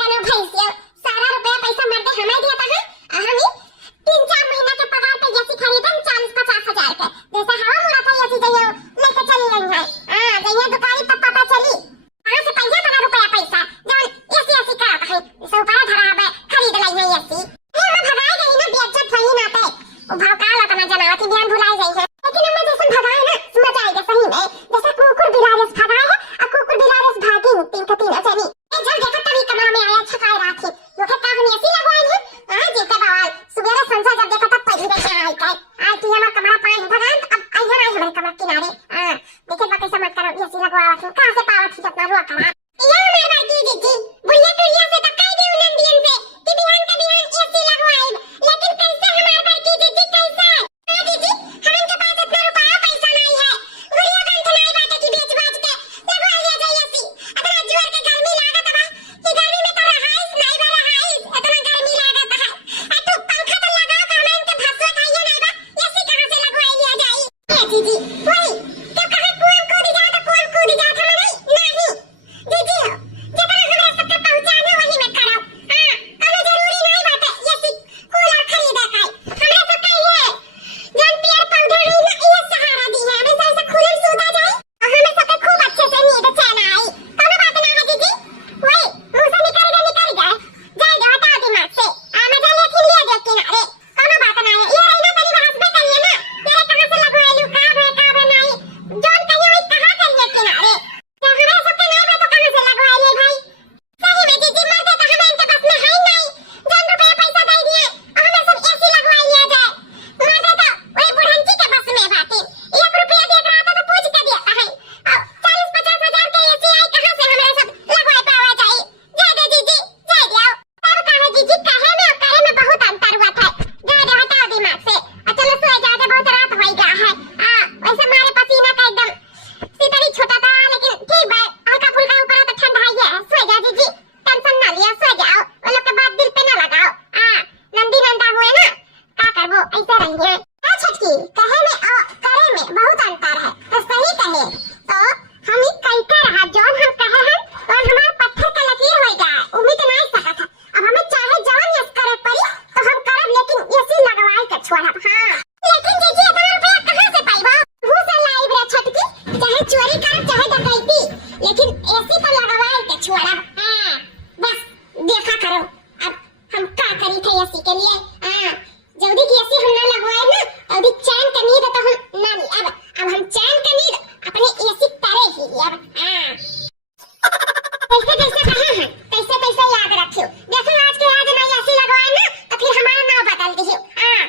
कनो भैंसिया सारा रुपया पैसा मर दे हमें दिया था हम ही 3-4 महीना के पगार पे जैसी खरीदन 40-50 हजार के जैसा हवा मुड़ा था ऐसी जइयो लेके चली गई है। हां जइयो दुकान तब पता चली कहां से पैसा बना रुपया पैसा जब ऐसी करा है सब ऊपर धरा है खरीद लाई है ऐसी ये मैं भगाई गई ना बेइज्जत होई ना ते वो भौकाल अपना जनावती बयान भुलाई गई है लेकिन हम जैसे भगाए ना मजा आएगा सही में जैसा कुकुर बिलारेस भगाए है और कुकुर बिलारेस भागी 3 का 3 चली ए जब देखा तभी कमरा में आया छकाए राखी वो कहता हम ऐसी लगवाई है हां जीते बवाल सुबह संसा जब देखा तब पहली बार आई काय आज तू हमारा कमरा पाए भगवान अब आई है हमारे कमरा किनारे हां देखे बाकी समझ करो ऐसी लगवा रखी कहां से पावत थी अपना रुआ करा ये हमारे बाकी दीदी बुढ़िया टुड़िया से तो कह दी नंदियन से कि बिहान का बिहान ऐसी लगवाई लेकिन कैसे हमारे बाकी दीदी कैसे हां दीदी हम के पास इतना रुपया पैसा नहीं है बुढ़िया का इतना बाटे की बेच बाज के लगवा लिया जाए ऐसी अपना जुआर के गर्मी लागत बा कि गर्मी में तो रहाइस नहीं बा रहाइस इतना गर्मी लागत है आ तू पंखा तो लगा का मैं इनके भसवा खाइए नहीं बा ऐसी कहां से लगवा लिया जाए ए दीदी वही तो कहां कुआं कूद जाओ तो कुआं कूद जाओ था नहीं दीदी हो जितना हमरा सबके पहुंचाना वही में करो हां कोनो जरूरी नहीं बात है ऐसी कूलर खरीदा का हमरा सब का ये जन पेड़ पौधे रही ना ये सहारा दी है हमें ऐसा खुलम सूदा जाए और हमें सबके खूब अच्छे से नींद चैन आई कोनो बात ना है दीदी वही मुंह से निकल जाए जाए दो हटा दिमाग से आ मजा लेकिन ले दे किनारे कोनो बात ना है ये रही ना तेरी बहस में कहिए ना तेरे कहां से लगवाए लू का नहीं जोन कहिए वही कहां करिए किनारे तो हमरा सबके नहीं बा तो कहां से लगवाए ले भाई सही में दीदी मरते तो हमें इनके पास में है नहीं जन रुपया पैसा दे दिए और हमें सब ऐसी लगवाए लिया जाए मरते तो वही बुढ़ंची के बस में बातें 1 रुपया देख रहा था तो पूछ के दिया है और 40-50 हजार के ऐसी आई कहां से हमरा सब लगवाए पावा जाए जय दे दीदी जय दियो तब कहे दीदी कहे में और करे में बहुत अंतर हुआ था जय दे हटाओ दिमाग से और चलो सो जा बहुत रात हो गया है हां वैसे मारे पसीना का एकदम सितरी छोटा था लेकिन ठीक है हल्का फुल्का ऊपर तो ठंडा ही है सो जा दीदी टेंशन ना लिया सो जाओ वो लोग के बात दिल पे ना लगाओ हां नंदी नंदा हुए ना का करबो ऐसे रहिए हां छटकी कहे में और करे में बहुत अंतर है तो सही कहे तो हम ही कहते रहा जौन हम कहे हैं और हमारे पत्थर का लकीर हो गया उम्मीद नहीं सका था अब हमें चाहे जौन यस करे पड़ी तो हम करब लेकिन ऐसी लगवाई के छोड़ब हां लेकिन दीदी इतना रुपया कहां से पाइबा वो से लाइव रे छटकी चाहे चोरी कर चाहे डकैती लेकिन ऐसी तो लगवाई के छोड़ब हां बस देखा करो अब हम का करी थे ऐसी के लिए हां जल्दी की ऐसी हम ना लगवाए ना अभी चैन का नींद तो हम ना ली अब हम चैन का नींद अपने ऐसी तरह ही अब हां कैसे याद रखियो देखो आज के आज नहीं ऐसी लगवाए ना तो फिर हमारा नाम बदल दियो हां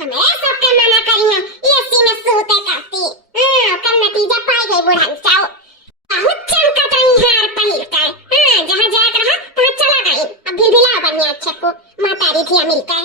हमें सबके मना करी है एसी में सोते करती। कल नतीजा पाई गई बुढ़ाई चाओ बहुत चमकत रही हार पहिल कर। जहाँ जात रहा तहाँ चला गई। अब भिलभिला बनिया अच्छे को मातारी थी मिलकर।